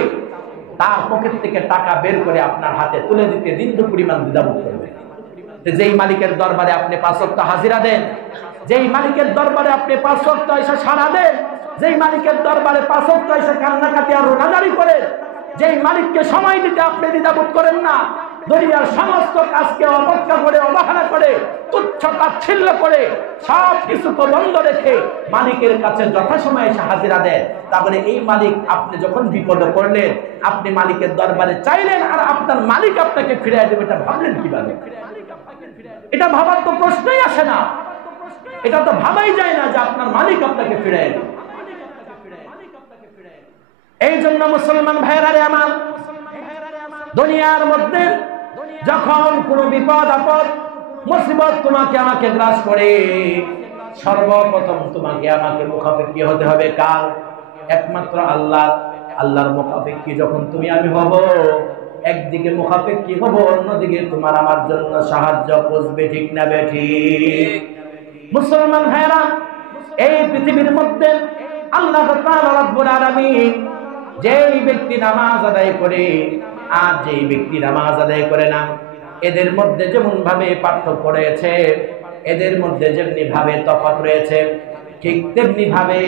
তার পকেট থেকে টাকা বের করে আপনার হাতে তুলে দিতে বিন্দু পরিমাণ দ্বিধাবোধ করবে। যেই মালিকের দরবারে আপনি 5 ওয়াক্ত হাজিরা দেন, যেই মালিকের দরবারে আপনি 5 ওয়াক্ত এসে সাড়া দেন, যেই মালিকের দরবারে 5 ওয়াক্ত এসে কান্নাকাটি আর রোনাজারি করেন, যেই মালিককে সময় দিতে আপনি দ্বিধাবোধ করেন না, দুনিয়ার সমস্ত কাজকে অবজ্ঞা করে, অবহেলা করে, তুচ্ছ তাচ্ছিল্য করে, সব কিছুকে বন্ধ রেখে মালিকের কাছে যথাসময়ে এসে হাজিরা দেন, তাহলে এই মালিক আপনি যখন বিপদে পড়লেন, আপনি মালিকের দরবারে চাইলেন আর আপনার মালিক আপনাকে ফিরিয়ে দেবে, এটা ভাবলেন কিভাবে? এটা ভাবার তো প্রশ্নই আসে না, এটা তো ভাবাই যায় না যে আপনার মালিক আপনাকে ফিরিয়ে দেবে। এই জন্য মুসলমান ভাইয়েরা আমার, দুনিয়ার মধ্যে যখন কোনো বিপদ আপদ মুসিবত তোমাকে আমাকে গ্রাস করে, সর্বপ্রথম তোমাকে আমাকে মুখাপেক্ষী হতে হবে কার? একমাত্র আল্লাহ। আল্লাহর মুখাপেক্ষী যখন তুমি আমি হব, একদিকে মুখাপেক্ষী হব, অন্যদিকে তোমার আমার জন্য সাহায্য খুঁজবে। ঠিক না বেঠিক? মুসলমান ভাইরা, এই পৃথিবীর মধ্যে আল্লাহ তাআলা রব্বুল আলামিন যেই ব্যক্তি নামাজ আদায় করে আর যেই ব্যক্তি নামাজ আদায় করে না, এদের মধ্যে যেমন ভাবে পার্থক্য রয়েছে, এদের মধ্যে যেমনি ভাবে তফাৎ রয়েছে, ঠিক তেমনি ভাবে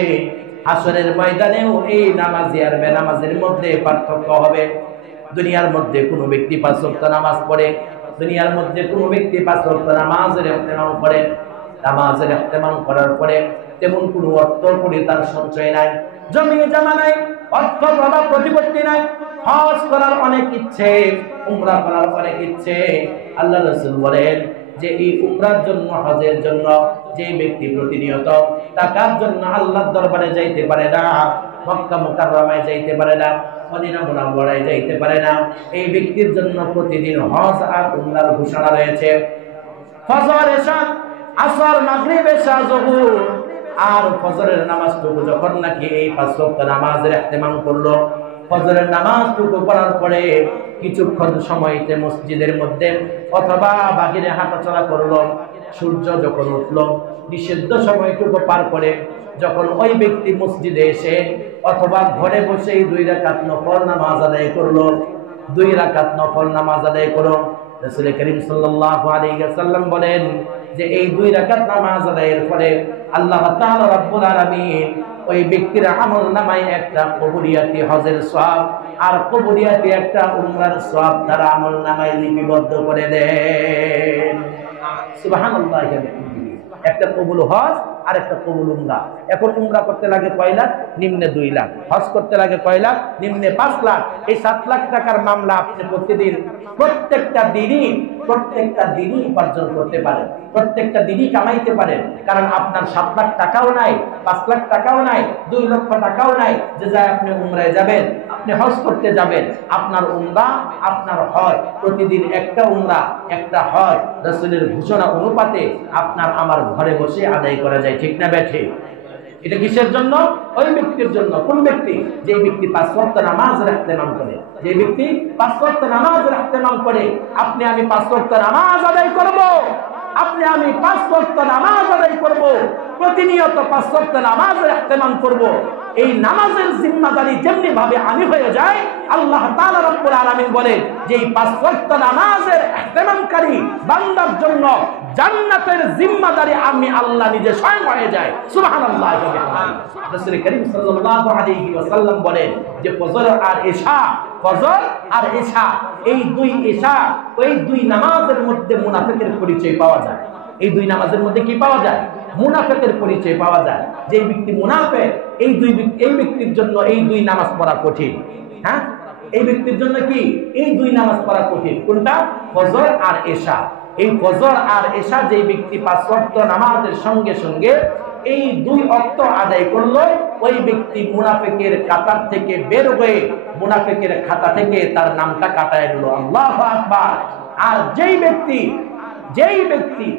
হাসরের ময়দানেও এই নামাজি আর বেনামাজির মধ্যে পার্থক্য হবে। দুনিয়ার মধ্যে কোনো ব্যক্তি 5 ওয়াক্ত নামাজ পড়ে, দুনিয়ার মধ্যে কোনো ব্যক্তি 5 ওয়াক্ত নামাজের ইহতিমাম করে, নামাজের ইহতিমাম করার পরে তেমন কোনো অর্থ করে তার সঞ্চয় নাই, জমি জমা নাই, অর্থ প্রভাব প্রতিপত্তি নাই, হজ করার অনেক ইচ্ছে, উমরা করার অনেক ইচ্ছে। আল্লাহ রাসূল বলেন যে এই উমরার জন্য, হজের জন্য যে ব্যক্তি প্রতিনিয়ত টাকার জন্য আল্লাহর দরবারে যাইতে পারে না, মক্কা মুকাররমায় যাইতে পারে না, মদিনা মুনাওয়ারায় যাইতে পারে না, এই ব্যক্তির জন্য প্রতিদিন হজ আর উমরার ঘোষণা রয়েছে। ফজর, এশা, আসর, মাগরিব, এশা, যোহর আর ফজরের নামাজটুকু যখন নাকি এই 5 ওয়াক্ত নামাজের ইহতিমাম করলো, ফজরের নামাজটুকু পড়ার পরে কিছুক্ষণ সময়তে মসজিদের মধ্যে অথবা বাহিরে হাঁটাচলা করলো। সূর্য যখন উঠলো, নিষিদ্ধ সময়টুকু পার করে যখন ওই ব্যক্তি মসজিদে এসে অথবা ঘরে বসেই 2 রাকাত নফল নামাজ আদায় করলো, 2 রাকাত নফল নামাজ আদায় করো। রাসূল করিম সাল্লাল্লাহু আলাইহি ওয়াসাল্লাম বলেন যে এই 2 রাকাত নামাজ আদায়ের পরে আল্লাহ তাআলা রাব্বুল আলামিন ওই ব্যক্তির আমলনামায় একটা কবুলিয়াতি হজের সওয়াব আর কবুলিয়াতি একটা উমরার সওয়াব তার আমলনামায় লিপিবদ্ধ করে দেন। সুবহানাল্লাহ। একটা কবুল হজ আর একটা কবুল উমরা। এখন উমরা করতে লাগে কয় লাখ? নিম্নে 2 লাখ। হজ করতে লাগে কয় লাখ? নিম্নে 5 লাখ। এই 7 লাখ টাকার মামলা আপনি প্রতিদিন প্রত্যেকটা দিনই উপার্জন করতে পারেন, প্রত্যেকটা দিনই কামাইতে পারেন। কারণ আপনার 7 লাখ টাকাও নাই, 5 লাখ টাকাও নাই, 2 লক্ষ টাকাও নাই যে যায় আপনি উমরায় যাবেন, আপনি হজ করতে যাবেন। আপনার উমরা, আপনার হজ, প্রতিদিন একটা উমরা একটা হজ রাসূলের ঘোষণা অনুপাতে আপনার আমার ঘরে বসে আদায় করা যায়। ঠিক না বেঠে? এটা কিসের জন্য? ওই ব্যক্তির জন্য। কোন ব্যক্তি? যে ব্যক্তি 5 ওয়াক্ত নামাজের ইহতিমাম করে, যে ব্যক্তি 5 ওয়াক্ত নামাজের ইহতিমাম করে। আপনি আমি 5 ওয়াক্ত নামাজ আদায় করব, আপনি আমি 5 ওয়াক্ত নামাজ আদায় করব, প্রতিনিয়ত 5 ওয়াক্ত নামাজের ইহতিমাম করব। এই নামাজের জিম্মাদারি যেমনি ভাবে আমি হয়ে যায়, আল্লাহ তাআলা রব্বুল আলামিন বলেন যে এই 5 ওয়াক্ত নামাজের ইহতিমামকারী বান্দার জন্য জান্নাতের জিম্মাদারি আমি আল্লাহ নিজে স্বয়ং হয়ে যায়। সুবহানাল্লাহ। রাসূল করিম সাল্লাল্লাহু আলাইহি ওয়াসাল্লাম বলেন যে ফজর আর এশা, ফজর আর এশা, এই 2 এশা, ওই 2 নামাজের মধ্যে মুনাফিকের পরিচয় পাওয়া যায়। এই 2 নামাজের মধ্যে কি পাওয়া যায়? মুনাফিকের পরিচয় পাওয়া যায়। যে ব্যক্তি মুনাফিক, এই ব্যক্তির জন্য এই 2 নামাজ পড়া কঠিন। হ্যাঁ, এই ব্যক্তির জন্য কি এই 2 নামাজ পড়া কঠিন? কোনটা? ফজর আর এশা। এই ফজর আর এশা যে ব্যক্তি 5 ওয়াক্ত নামাজের সঙ্গে সঙ্গে এই 2 ওয়াক্ত আদায় করলো, ওই ব্যক্তি মুনাফিকের কাতার থেকে বের হয়ে মুনাফিকের খাতা থেকে তার নামটা কাটায় নিল। আল্লাহু আকবার। আর যেই ব্যক্তি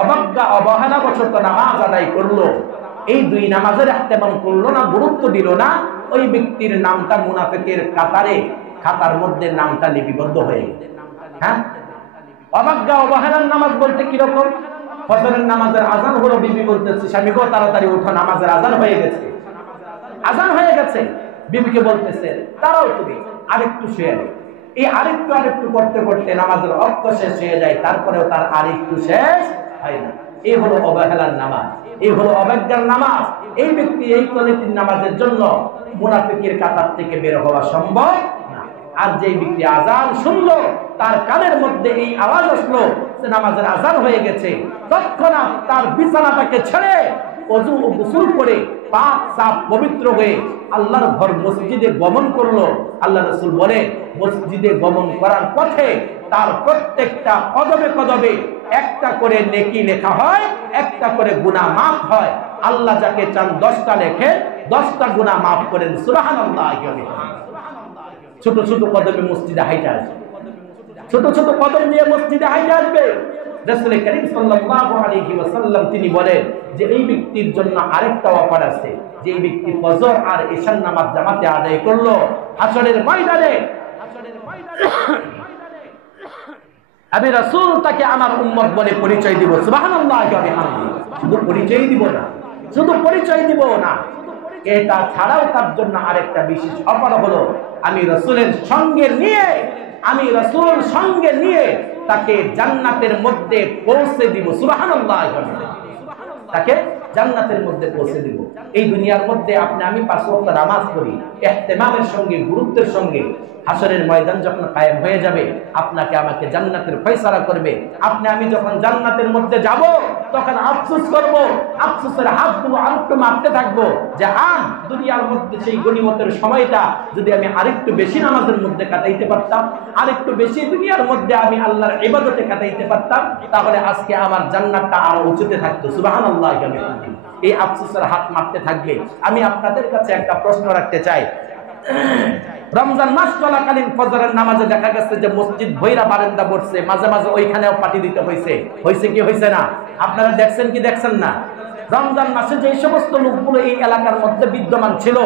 অবজ্ঞা অবহেলাবশত নামাজ আদায় করলো, এই 2 নামাজের ইহতিমাম করলো না, গুরুত্ব দিল না, ওই ব্যক্তির নামটা মুনাফিকের খাতার মধ্যে নামটা লিপিবদ্ধ হয়ে গেল। হ্যাঁ, অবজ্ঞা অবহেলার নামাজ বলতে কিরকম? ফজরের নামাজের আজান হলো, বিবি বলতেছে স্বামী গো তাড়াতাড়ি উঠো, নামাজের আজান হয়ে গেছে, আজান হয়ে গেছে। বিবিকে বলতেছে তারাও তুমি আরেকটু শুয়ে নেই। এই আরেকটু করতে করতে নামাজের অক্ত শেষ হয়ে যায়, তারপরেও তার আরেকটু শেষ হয় না। এই হলো অবহেলার নামাজ, এই হলো অবজ্ঞার নামাজ। এই ব্যক্তি এই কলিতির নামাজের জন্য মুনাফিকের কাতার থেকে বের হওয়া সম্ভব না। আর যে ব্যক্তি আজান শুনলো, তার কানের মধ্যে এই আওয়াজ আসলো যে নামাজের আজান হয়ে গেছে, তৎক্ষণাৎ তার বিছানাটাকে ছেড়ে ওযু ও গোসল করে পাক সাফ পবিত্র হয়ে আল্লাহর ঘর মসজিদে গমন করলো। আল্লাহ রাসূল বলে মসজিদে গমন করার পথে তার প্রত্যেকটা কদমে কদমে একটা করে নেকি লেখা হয়, একটা করে গুনাহ মাফ হয়। আল্লাহ যাকে চান 10টা লেখে, 10টা গুনাহ মাফ করেন। সুবহানাল্লাহ। ছোট ছোট কদমে মসজিদে হাইটা আসবে, ছোট ছোট কদম নিয়ে মসজিদে হাইটা আসবে। রাসূল করিম সাল্লাল্লাহু আলাইহি ওয়াসাল্লাম তিনি বলেন যে এই ব্যক্তির জন্য আরেকটা অফার আছে। যে ব্যক্তি ফজর আর এশার নামাজ জামাতে আদায় করলো, হাশরের ময়দানে আমি রাসূল তাকে আমার উম্মত বলে পরিচয় দিব। সুবহানাল্লাহ। শুধু পরিচয় দিব না, শুধু পরিচয় দিব না, এটা ছাড়াও তার জন্য আরেকটা বিশেষ অফার হলো আমি রাসূলের সঙ্গে নিয়ে তাকে জান্নাতের মধ্যে পৌঁছে দিব। সুবহানাল্লাহ। তাকে জান্নাতের মধ্যে পৌঁছে দিব। এই দুনিয়ার মধ্যে আপনি আমি 5 ওয়াক্ত নামাজ পড়ি, ইহতিমামের সঙ্গে, গুরুত্বের সঙ্গে, হাশরের ময়দান যখন কায়েম হয়ে যাবে, আপনাকে আমাকে জান্নাতের ফয়সালা করবে। আপনি আমি যখন জান্নাতের মধ্যে যাব, তখন আফসোস করব, আফসোসের হাতগুলো আরেকটু মারতে থাকবো যে দুনিয়ার মধ্যে সেই গনিমতের সময়টা যদি আমি আরেকটু বেশি নামাজের মধ্যে কাটাইতে পারতাম, আরেকটু বেশি দুনিয়ার মধ্যে আমি আল্লাহর ইবাদতে কাটাইতে পারতাম, তাহলে আজকে আমার জান্নাতটা আরো উঁচুতে থাকতো। সুবহানাল্লাহ। এই আফসোসের হাত মারতে থাকবে। আমি আপনাদের কাছে একটা প্রশ্ন রাখতে চাই, রমজান মাস চলাকালীন ফজরের নামাজে দেখা গেছে যে মসজিদ ভৈরা বারান্দা পড়ছে, মাঝে মাঝে ওইখানেও পাটি দিতে হয়েছে। হয়েছে কি হয়েছে না? আপনারা দেখছেন কি দেখছেন না? রমজান মাসে যে সমস্ত লোকগুলো এই এলাকার মধ্যে বিদ্যমান ছিল,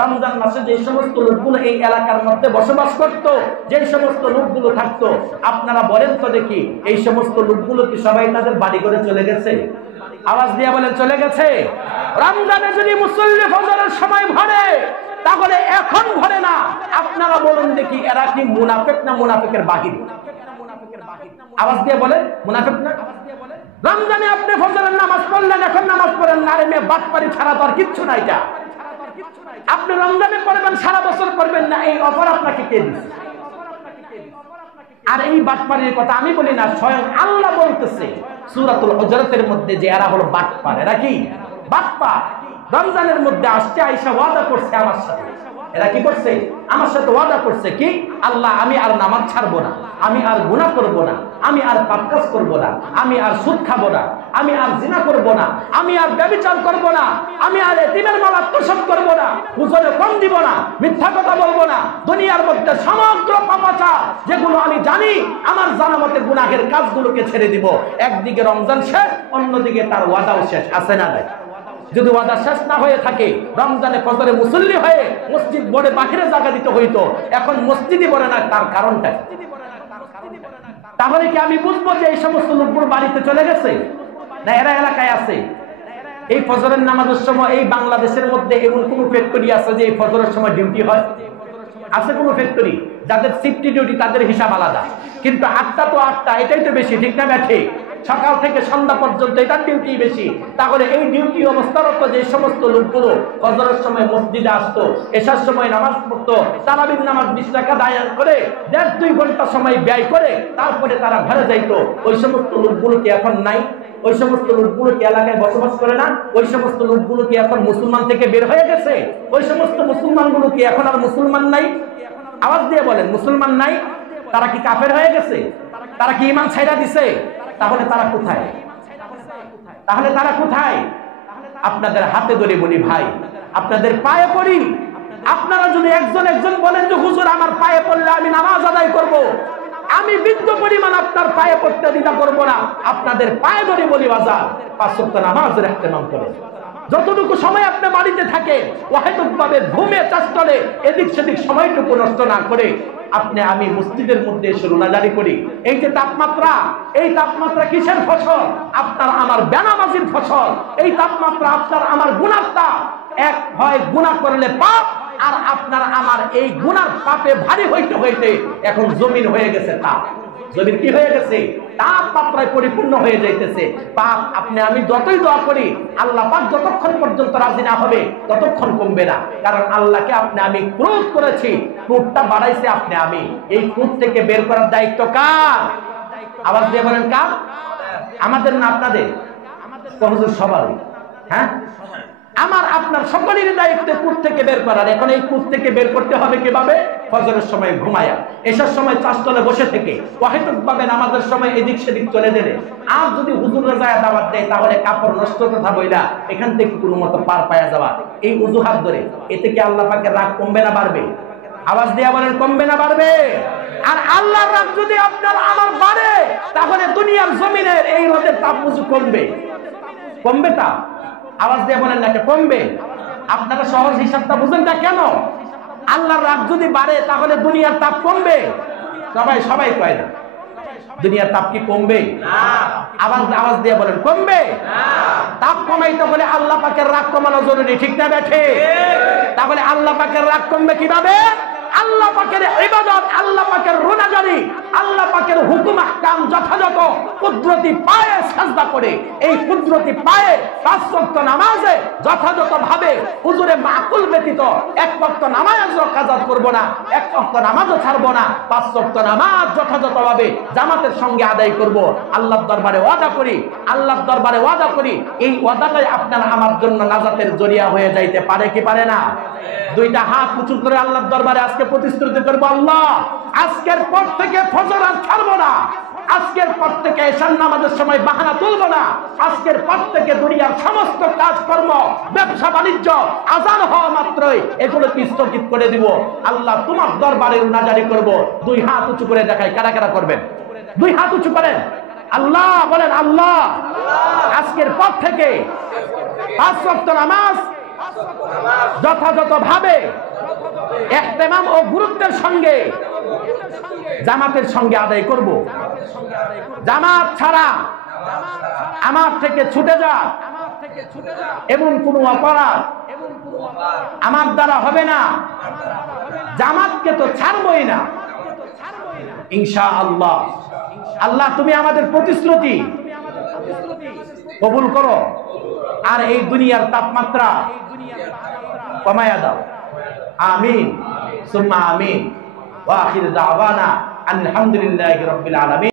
রমজান মাসে যে সমস্ত লোকগুলো এই এলাকার মধ্যে বসবাস করত, যে সমস্ত লোকগুলো থাকতো, আপনারা বলেন তো দেখি, এই সমস্ত লোকগুলো কি সবাই তাদের বাড়ি করে চলে গেছে? আওয়াজ দিয়ে বলেন চলে গেছে। রমজানে যদি মুসল্লি ফজরের সময় ভরে, তাহলে এখন ভরে না। আপনারা বলুন দেখি, এরা কি মুনাফিক না মুনাফিকের বাহির? আওয়াজ দিয়ে বলেন মুনাফিক না? রমজানে আপনি ফজরের নামাজ পড়লেন, এখন নামাজ পড়েন না, রে মেয়ে বাটপারি ছাড়া তো আর কিচ্ছু নাই। এটা আপনি রমজানে পড়বেন, সারা বছর করবেন না, এই অফার আপনাকে কে দিচ্ছে? আর এই বাটপারির কথা আমি বলি না, স্বয়ং আল্লাহ বলতেছে সূরাতুল হুজরাতের মধ্যে যে এরা হলো বাটপার। এরা কি বাটপার? রমজানের মধ্যে আসছে, আয়েশা ওয়াদা করছে আমার সাথে। এরা কি করছে? আমার সাথে ওয়াদা করছে কি, আল্লাহ আমি আর নামাজ ছাড়বো না, আমি আর গুনাহ করব না, আমি আর পাপ কাজ করব না, আমি আর সুদ খাবো না, আমি আর জিনা করব না, আমি আর ব্যভিচার করব না, আমি আর এতিমের মাল আত্মসাৎ করব না, হুজুরে কম দিব না, মিথ্যা কথা বলবো না, দুনিয়ার মধ্যে সমগ্র পাপাচার যেগুলো আমি জানি, আমার জানা মতে গুনাহের কাজগুলোকে ছেড়ে দিব। একদিকে রমজান শেষ, অন্যদিকে তার ওয়াদাও শেষ। আছে না নাই? যদি ওয়াদা শেষ না হয়ে থাকে, রমজানে ফজরে মুসল্লি হয়ে মসজিদ বোর্ডে বাহিরে জায়গা দিতে হইতো, এখন মসজিদই বলে না। তার কারণটা তাহলে কি আমি বুঝবো যে এই সমস্ত লোকগুলো বাড়িতে চলে গেছে না এরা এলাকায় আছে? এই ফজরের নামাজের সময় এই বাংলাদেশের মধ্যে এমন কোন ফ্যাক্টরি আছে যে এই ফজরের সময় ডিউটি হয়? আছে কোন ফ্যাক্টরি? যাদের শিফট ডিউটি তাদের হিসাব আলাদা, কিন্তু 8টা তো 8টা, এটাই তো বেশি, ঠিক না ব্যাঠে? সকাল থেকে সন্ধ্যা পর্যন্ত এটার ডিউটি বেশি। তাহলে এই ডিউটি অবস্থারত যে সমস্ত লোকগুলো ফজরের সময় মসজিদে আসতো, এশার সময় নামাজ পড়তো, তারাবির নামাজ 20 টাকা দায়ান করে 1.5-2 ঘন্টা সময় ব্যয় করে তারপরে তারা ঘরে যাইতো, ওই সমস্ত লোকগুলো কি এখন নাই? ওই সমস্ত লোকগুলো কি এলাকায় বসবাস করে না? ওই সমস্ত লোকগুলো কি এখন মুসলমান থেকে বের হয়ে গেছে? ওই সমস্ত মুসলমানগুলো কি এখন আর মুসলমান নাই? আওয়াজ দিয়ে বলেন, মুসলমান নাই? তারা কি কাফের হয়ে গেছে? তারা কি ঈমান ছাইড়া দিছে? তাহলে তারা কোথায়? তাহলে তারা কোথায়? আপনাদের হাতে ধরে বলি ভাই, আপনাদের পায়ে পড়ি, আপনারা যদি একজন একজন বলেন যে হুজুর আমার পায়ে পড়লে আমি নামাজ আদায় করব, আমি বৃদ্ধ পরিমাণ আপনার পায়ে পড়তে দ্বিধা করব না। আপনাদের পায়ে ধরে বলি বাজার 5 ওয়াক্ত নামাজের ইহতিমাম করেন। যতটুকু সময় আপনি বাড়িতে থাকে ওয়াহিদভাবে ঘুমে চাষতলে এদিক সেদিক সময়টুকু নষ্ট না করে আপনি আমি মসজিদের মধ্যে এসে রোনাজারি করি। এই যে তাপমাত্রা, এই তাপমাত্রা কিসের ফসল? আপনার আমার বেনামাজির ফসল। এই তাপমাত্রা আপনার আমার গুনাহ। এক হয় গুনাহ করলে পাপ, আর আপনার আমার এই গুনার পাপে ভারী হইতে হইতে এখন জমিন হয়ে গেছে তাপ। জমিন কি হয়ে গেছে? তাপমাত্রায় পরিপূর্ণ হয়ে যাইতেছে। পাপ আপনি আমি যতই দোয়া করি, আল্লাহ পাক যতক্ষণ পর্যন্ত রাজি না হবে ততক্ষণ কমবে না। কারণ আল্লাহকে আপনি আমি ক্রোধ করেছি, ক্রোধটা বাড়াইছে আপনি আমি। এই ক্রোধ থেকে বের করার দায়িত্ব কার? আওয়াজ দিয়ে বলেন কার? আমাদের না আপনাদের? হুজুর সবারই। হ্যাঁ, আমার আপনার সকলের দায়িত্ব কুট থেকে বের করার। এখন এই কুট থেকে বের করতে হবে কিভাবে? ফজরের সময় ঘুমায়া, এসার সময় চাষতলে বসে থেকে ওয়াহিদভাবে নামাজের সময় এদিক সেদিক চলে গেলে, আর যদি হুজুরে যায় দাওয়াত দেয় তাহলে কাপড় নষ্ট কথা বইলা এখান থেকে কোনো মতো পার পায়া যাওয়া, এই অজুহাত ধরে, এতে কি আল্লাহ পাকের রাগ কমবে না বাড়বে? আওয়াজ দিয়া বলেন কমবে না বাড়বে? আর আল্লাহর রাগ যদি আপনার আমার বাড়ে, তাহলে দুনিয়ার জমিনের এই রোদের তাপ বুঝি কমবে? কমবে তা? আওয়াজ দিয়ে বলেন না কমবে? আপনারা সহজ হিসাবটা বুঝেন না কেন? আল্লাহর রাগ যদি বাড়ে তাহলে দুনিয়ার তাপ কমবে? সবাই কয় না। দুনিয়ার তাপ কি কমবে? আওয়াজ দিয়ে বলেন কমবে? তাপ কমাইতে বলে আল্লাহ পাকের রাগ কমানো জরুরি, ঠিক না ব্যাঠে? তাহলে আল্লাহ পাকের রাগ কমবে কিভাবে? আল্লাহ পাকের ইবাদত, আল্লাহ পাকের রোনাজারি, আল্লাহ পাকের হুকুম আহকাম যথাযথ কুদরতি পায়ে সাজদা করে, এই কুদরতি পায়ে 5 ওয়াক্ত নামাজে যথাযথভাবে হুজুরে মাকুল ব্যতীত 1 ওয়াক্ত নামাজ কাজা করব না, 1 ওয়াক্ত নামাজও ছাড়বো না, 5 ওয়াক্ত নামাজ যথাযথভাবে জামাতের সঙ্গে আদায় করব। আল্লাহর দরবারে ওয়াদা করি, আল্লাহর দরবারে ওয়াদা করি, এই ওয়াদাটাই আপনার আমার জন্য নাজাতের জরিয়া হয়ে যাইতে পারে কি পারে না? দুইটা হাত উঁচু করে আল্লাহর দরবারে আজকে প্রতিশ্রুতি করবো, আল্লাহ আজকের পর থেকে ফজর আর ছাড়বো না, আজকের পর থেকে এশার নামাজের সময় বাহানা তুলবো না। আজকের পর থেকে দুনিয়ার সমস্ত কাজকর্ম, ব্যবসা বাণিজ্য আজান হওয়া মাত্রই এগুলোকে স্থগিত করে দিব। আল্লাহ তোমার দরবারে রুনাজারি করব। দুই হাত উঁচু করে দেখাই, কারা কারা করবেন? দুই হাত উঁচু করেন। আল্লাহ বলেন, আল্লাহ আজকের পর থেকে 5 ওয়াক্ত নামাজ যথাযথভাবে ইহতিমাম ও গুরুত্বের সঙ্গে জামাতের সঙ্গে আদায় করব। জামাত ছাড়া আমার থেকে ছুটে যা এমন কোন অপরাধ আমার দ্বারা হবে না। জামাতকে তো ছাড়বই না ইনশাআল্লাহ। আল্লাহ তুমি আমাদের প্রতিশ্রুতি কবুল করো, আর এই দুনিয়ার তাপমাত্রা কমায়া দাও। আমিন সুম্মা আমিন। ওয়া আখির দাওয়ানা আলহামদুলিল্লাহি রাব্বিল আলামিন।